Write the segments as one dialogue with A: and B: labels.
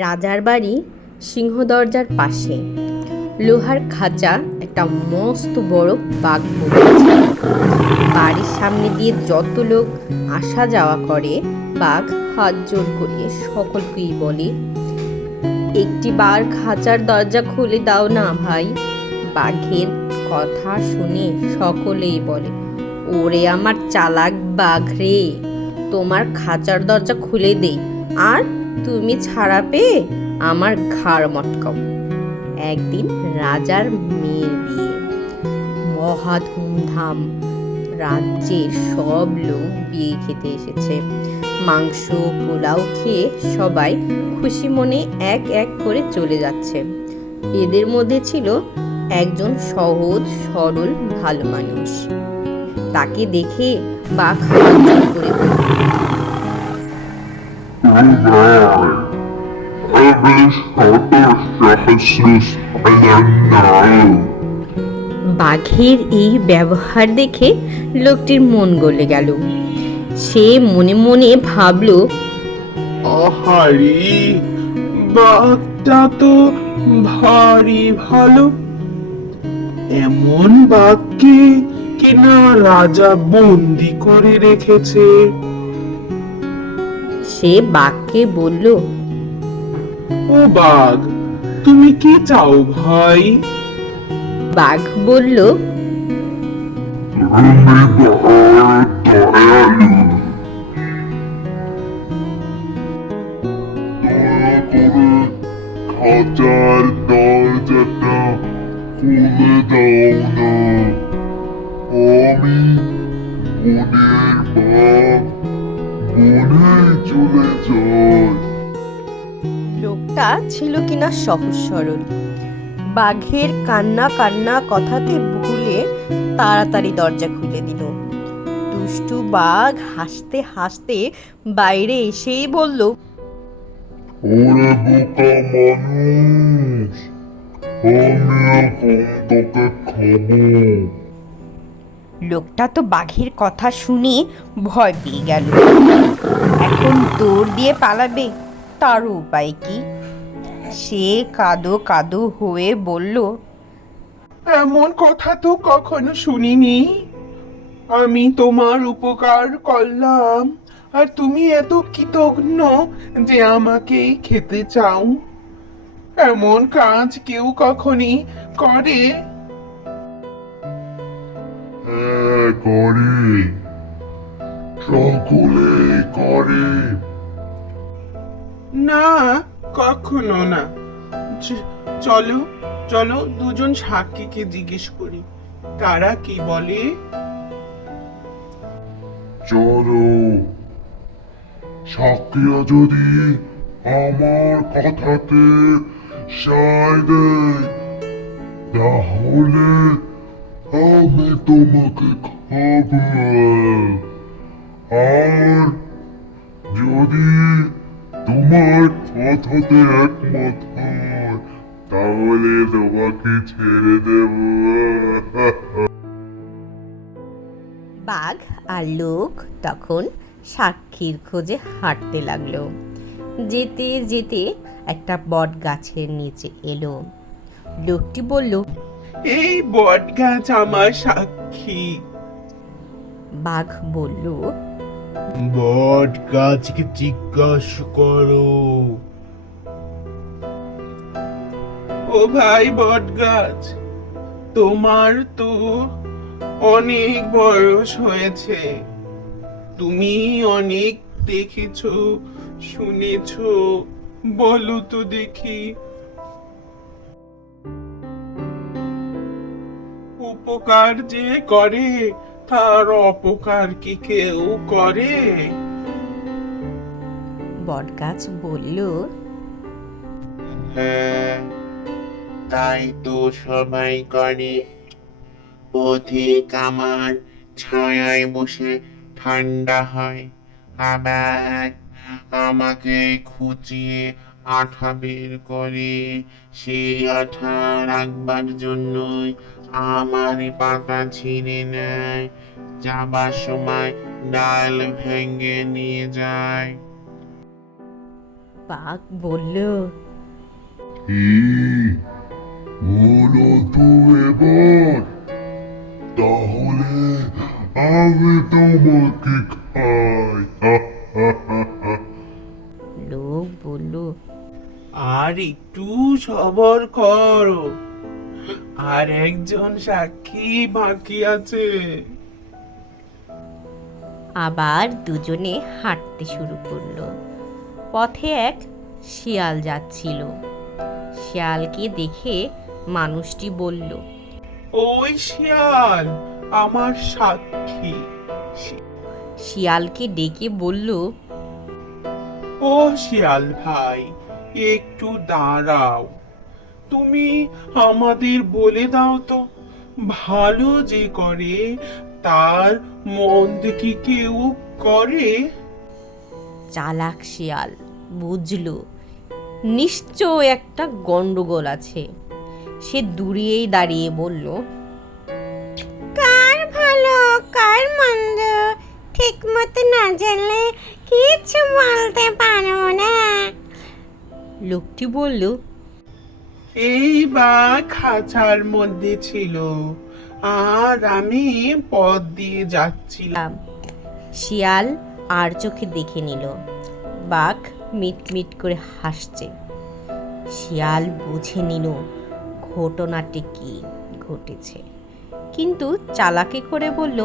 A: রাজার বাড়ি সিংহ দরজার পাশে। লোহার খাঁচা, একটা মস্ত বড় বাঘ বসেছে বাড়ির সামনে দিয়ে যত লোক আসা যাওয়া করে, বাঘ হাত জোর করে সকলকেই বলে, একটি বার খাঁচার দরজা খুলে দাও না ভাই। বাঘের কথা শুনে সকলেই বলে, ওরে আমার চালাক বাঘ রে, তোমার খাঁচার দরজা খুলে দেই আর তুমি ছাড়া পেয়ে আমার ঘাড় মটকাও। একদিন রাজার মেয়ের বিয়ে। মহা ধুমধাম। রাজ্যের সব লোক বিয়ে খেতে এসেছে। মাংস, পোলাও খেয়ে সবাই খুশি মনে এক এক করে চলে যাচ্ছে। এদের মধ্যে ছিল একজন সহজ, সরল, ভালো মানুষ। তাকে দেখে বাঘ হাত জোড় করে বলল, বাঘের এই ব্যবহার দেখে লোকটির মন গলে গেল। সে মনে মনে ভাবলো
B: আহারে বাঘটা তো ভারী ভালো। এমন বাঘকে কিনা রাজা বন্দি করে রেখেছে।
A: সে বাঘকে বলল
B: ও বাঘ তুমি কি চাও ভাই?
A: বাঘ বলল
C: চলে যাই
A: লোকটা ছিল কিনা সহজ সরল বাঘের কান্না কান্না কথাতে ভুলে তাড়াতাড়ি দরজা খুলে দিল। দুষ্টু বাঘ হাসতে হাসতে বাইরে এসেই বলল
C: ওরে বোকা মানুষ আমি এখন খাব।
A: লোকটা তো বাঘের কথা শুনে ভয় পেয়ে গেল। এখন দৌড় দিয়ে পালাবে? তার উপায় কি? সে কাদো কাদো হয়ে বলল
B: এমন কথা তো কখনো শুনিনি। আমি তোমার উপকার করলাম আর তুমি এত কৃতজ্ঞ যে আমাকে খেতে চাও। এমন কাজ কেউ কখনই করে।
C: করে। সকলে করে।
B: না কখনো না। চলো চলো দুজন সাক্ষীকে জিজ্ঞেস করি। তারা কি বলে?
C: চলো। সাক্ষীরা যদি আমার কথাতে সায় দেয় তাহলে আমি তোমাকে খাব। আর যদি তোমার কথাতে একমত হয় তাহলে তোমাকে ছেড়ে দেবো।
A: বাঘ আর লোক তখন সাক্ষীর খোঁজে হাঁটতে লাগল। যেতে যেতে একটা বট গাছের নিচে এলো। লোকটি বলল
B: এই বট গাছ আমার সাক্ষী।
A: বাঘ বলল
B: বট গাছকে জিজ্ঞাসা করো। ও ভাই বট গাছ, তোমার তো অনেক বয়স হয়েছে। তুমি অনেক দেখেছ, শুনেছো, বলো তো দেখি। উপকার যে করে তার অপকার কি কেউ করে?
A: বট গাছ বলল
D: হ্যাঁ তাই তো সবাই করে। পথিক আমার ছায়ায় বসে ঠান্ডা হয়। আবার আমাকে খুঁচিয়ে আঠা বের করে সেই আঠা রাখবার জন্যই আমার পাতা ছিঁড়ে নেয় যাবার সময় ডাল ভেঙে নিয়ে যায়
A: বাঘ বলল
C: বলো তো এবার তাহলে আমি তোমাকে খাই হা, হা, হা, হা।
A: লোক বলল
B: আর একটু সবর করো। আর একজন সাক্ষী বাকি আছে।
A: আবার দুজনে হাঁটতে শুরু করল। পথে এক শিয়াল যাচ্ছিল। শিয়ালকে দেখে মানুষটি বলল
B: ওই শিয়াল আমার সাক্ষী।
A: শিয়ালকে ডেকে বলল
B: ও শিয়াল ভাই একটু দাঁড়াও। তুমি আমাদের বলে দাও তো ভালো যে করে তার মন্দ কি কেউ করে?
A: চালাক শিয়াল বুঝলো নিশ্চয় একটা গন্ডগোল আছে। সে দূরেই দাঁড়িয়ে বলল কার ভালো কার মন্দ ঠিক মতো না জানলে কিছু লোকটি বলল
B: এই বা খাঁচার মধ্যে ছিল আর আমি পথ দিয়ে যাচ্ছিলাম।
A: শিয়াল আর চোখে দেখে নিল বাঘ মিটমিট করে হাসছে। শিয়াল বুঝে নিল ঘটনাটি কি ঘটেছে। কিন্তু চালাকি করে বলল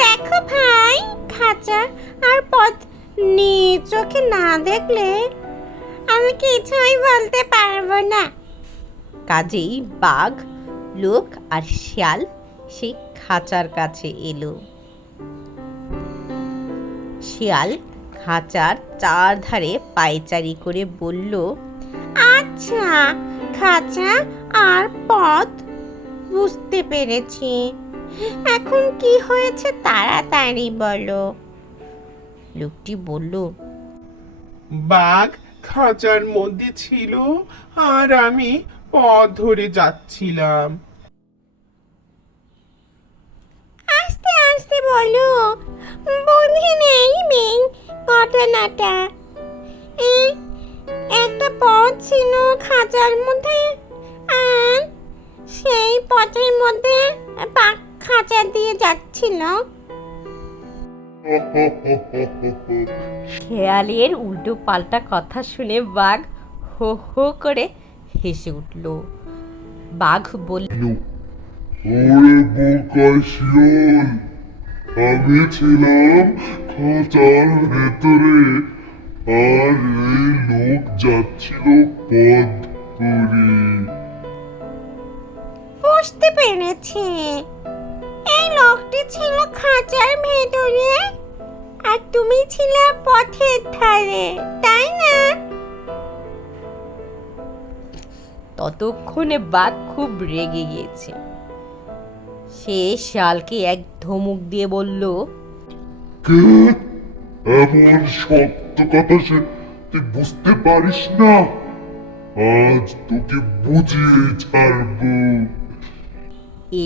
A: দেখো ভাই খাঁচা আর পথ নিজ চোখে না দেখলে আমি কিছুই বলতে পারব না। কাজেই বাঘ লোক আর শিয়াল সেই খাঁচার কাছে এলো। শিয়াল খাঁচার চারধারে পায়চারি করে বলল আচ্ছা খাঁচা আর পথ বুঝতে পেরেছি। এখন কি হয়েছে তাড়াতাড়ি বলো? লোকটি বলল
B: বাঘ খাঁচার মধ্যে ছিল আর আমি পথ ধরে যাচ্ছিলাম।
A: আস্তে আস্তে বলো বুদ্ধি নেই নেই ঘটনাটা। একটা পথ ছিল খাঁচার মধ্যে আর সেই পথের মধ্যে পাক খাঁচা দিয়ে যাচ্ছিল। শেয়ালের উল্টো পাল্টা কথা শুনে বাঘ হো হো করে হেসে উঠল। বাঘ বলল
C: ওরে বোকা শিয়াল। আমি ছিলাম খাঁচার ভেতরে আর এই লোক যাচ্ছিল পথ ধরে।
A: বুঝতে পেরেছি। এই লোকটি ছিল খাঁচার ভেতরে। তুমি ছিলে পথের ধারে তাই না? ততক্ষণে বাঘ খুব রেগে গিয়েছে। সে শিয়ালকে এক ধমক দিয়ে বলল
C: কে? এমন শক্ত কথা সে তুই বুঝতে পারিস না? আজ তোকে বুঝিয়ে ছাড়বো।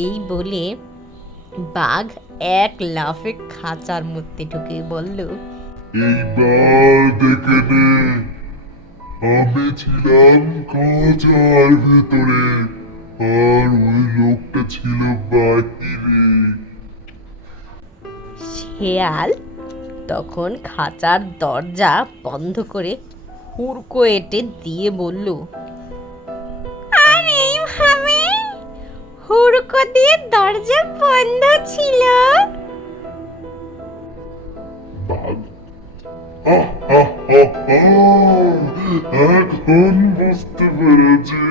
A: এই বলে বাঘ এক লাফে খাঁচার মধ্যে ঢুকে বলল
C: এইবার দেখে নে আমি ছিলাম কাঁচার ভেতরে আর ওই লোকটা ছিল বাহিরে।
A: শেয়াল তখন খাঁচার দরজা বন্ধ করে হুড়কো এটে দিয়ে বলল হুড়কো দিয়ে দরজা বন্ধ ছিল।
C: এখন বুঝতে পেরেছি।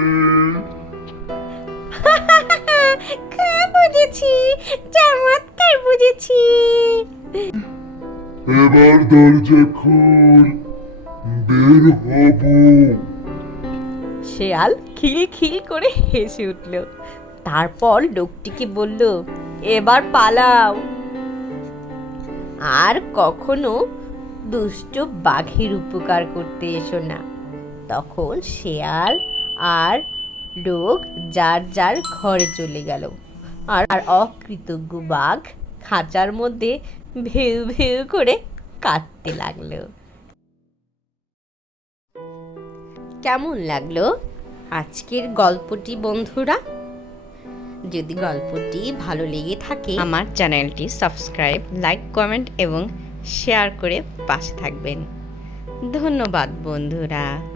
A: বুঝেছি চমৎকার বুঝেছি।
C: এবার দরজা খুল বের হব।
A: শেয়াল খিল খিল করে হেসে উঠল। তারপর লোকটিকে বলল, এবার পালাও। আর কখনো দুষ্ট বাঘের উপকার করতে এসো না। তখন শেয়াল আর লোক যার যার ঘরে চলে গেল। আর আর অকৃতজ্ঞ বাঘ খাঁচার মধ্যে ভেউ ভেউ করে কাঁদতে লাগল। কেমন লাগল আজকের গল্পটি বন্ধুরা? যদি গল্পটি ভালো লেগে থাকে আমার চ্যানেলটি সাবস্ক্রাইব লাইক কমেন্ট এবং শেয়ার করে পাশে থাকবেন। ধন্যবাদ বন্ধুরা।